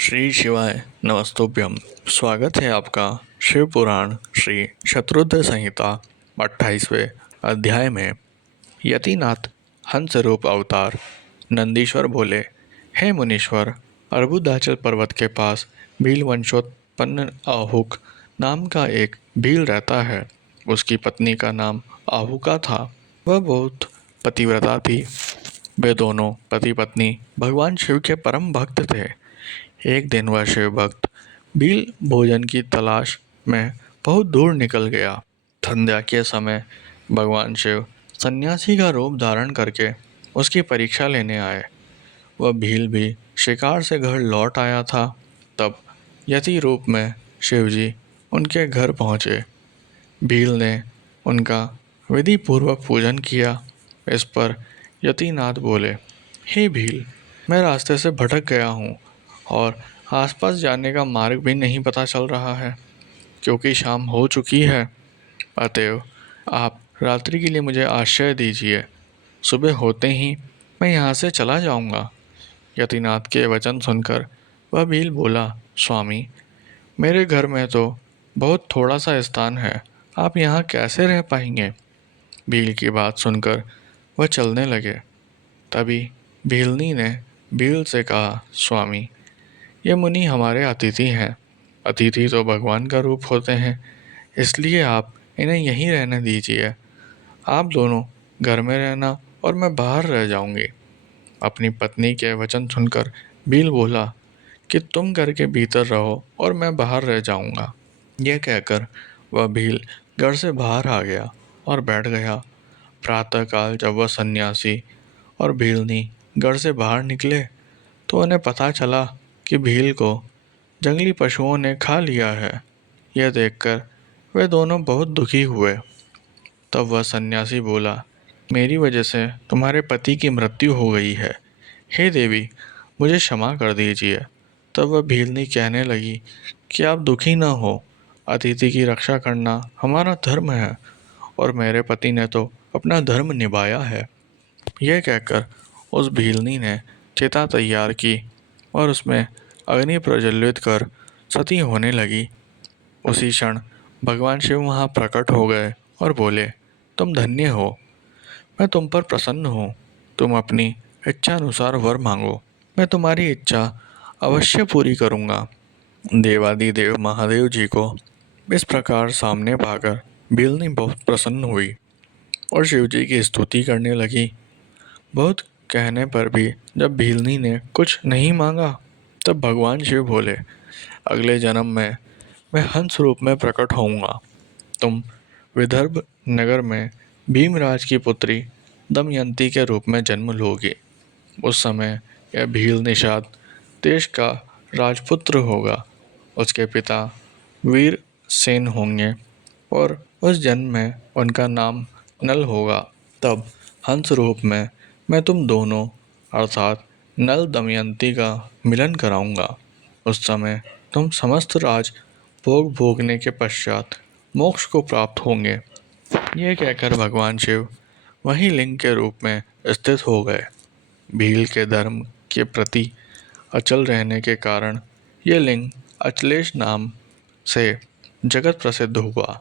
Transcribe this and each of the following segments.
श्री शिवाय नमस्तुभ्यम। स्वागत है आपका शिव पुराण श्री शत्रुद्र संहिता 28वें अध्याय में। यतिनाथ हंस रूप अवतार। नंदीश्वर बोले, हे मुनीश्वर, अर्बुदाचल पर्वत के पास भील वंशोत्पन्न आहुक नाम का एक भील रहता है। उसकी पत्नी का नाम आहुका था। वह बहुत पतिव्रता थी। वे दोनों पति पत्नी भगवान शिव के परम भक्त थे। एक दिन वह शिव भक्त भील भोजन की तलाश में बहुत दूर निकल गया। संध्या के समय भगवान शिव सन्यासी का रूप धारण करके उसकी परीक्षा लेने आए। वह भील भी शिकार से घर लौट आया था। तब यति रूप में शिवजी उनके घर पहुँचे। भील ने उनका विधि पूर्वक पूजन किया। इस पर यतिनाथ बोले, हे भील, मैं रास्ते से भटक गया हूँ और आसपास जाने का मार्ग भी नहीं पता चल रहा है, क्योंकि शाम हो चुकी है। अतएव आप रात्रि के लिए मुझे आश्रय दीजिए। सुबह होते ही मैं यहाँ से चला जाऊँगा। यतिनाथ के वचन सुनकर वह भील बोला, स्वामी, मेरे घर में तो बहुत थोड़ा सा स्थान है, आप यहाँ कैसे रह पाएंगे। भील की बात सुनकर वह चलने लगे। तभी भीलनी ने भील से कहा, स्वामी, ये मुनि हमारे अतिथि हैं। अतिथि तो भगवान का रूप होते हैं, इसलिए आप इन्हें यहीं रहने दीजिए। आप दोनों घर में रहना और मैं बाहर रह जाऊंगी। अपनी पत्नी के वचन सुनकर भील बोला कि तुम घर के भीतर रहो और मैं बाहर रह जाऊंगा। यह कहकर वह भील घर से बाहर आ गया और बैठ गया। प्रातःकाल जब वह सन्यासी और भीलनी घर से बाहर निकले तो उन्हें पता चला कि भील को जंगली पशुओं ने खा लिया है। यह देखकर वे दोनों बहुत दुखी हुए। तब वह सन्यासी बोला, मेरी वजह से तुम्हारे पति की मृत्यु हो गई है। हे देवी, मुझे क्षमा कर दीजिए। तब वह भीलनी कहने लगी कि आप दुखी न हो, अतिथि की रक्षा करना हमारा धर्म है और मेरे पति ने तो अपना धर्म निभाया है। यह कहकर उस भीलनी ने चिता तैयार की और उसमें अग्नि प्रज्वलित कर सती होने लगी। उसी क्षण भगवान शिव वहाँ प्रकट हो गए और बोले, तुम धन्य हो, मैं तुम पर प्रसन्न हूँ। तुम अपनी इच्छा अनुसार वर मांगो, मैं तुम्हारी इच्छा अवश्य पूरी करूँगा। देवादिदेव महादेव जी को इस प्रकार सामने पाकर भीलनी बहुत प्रसन्न हुई और शिव जी की स्तुति करने लगी। बहुत कहने पर भी जब भीलनी ने कुछ नहीं मांगा, तब भगवान शिव बोले, अगले जन्म में मैं हंस रूप में प्रकट होऊंगा। तुम विदर्भ नगर में भीमराज की पुत्री दमयंती के रूप में जन्म लोगे। उस समय यह भील निषाद देश का राजपुत्र होगा। उसके पिता वीर सेन होंगे और उस जन्म में उनका नाम नल होगा। तब हंस रूप में मैं तुम दोनों अर्थात नल दमयंती का मिलन कराऊंगा। उस समय तुम समस्त राज भोग भोगने के पश्चात मोक्ष को प्राप्त होंगे। यह कहकर भगवान शिव वहीं लिंग के रूप में स्थित हो गए। भील के धर्म के प्रति अचल रहने के कारण यह लिंग अचलेश नाम से जगत प्रसिद्ध हुआ।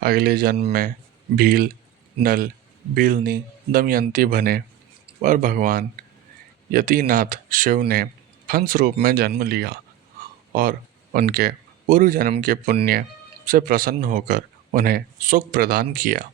अगले जन्म में भील, नल, भीलनी, दमयंती बने और भगवान यतिनाथ शिव ने हंस रूप में जन्म लिया और उनके पूर्व जन्म के पुण्य से प्रसन्न होकर उन्हें सुख प्रदान किया।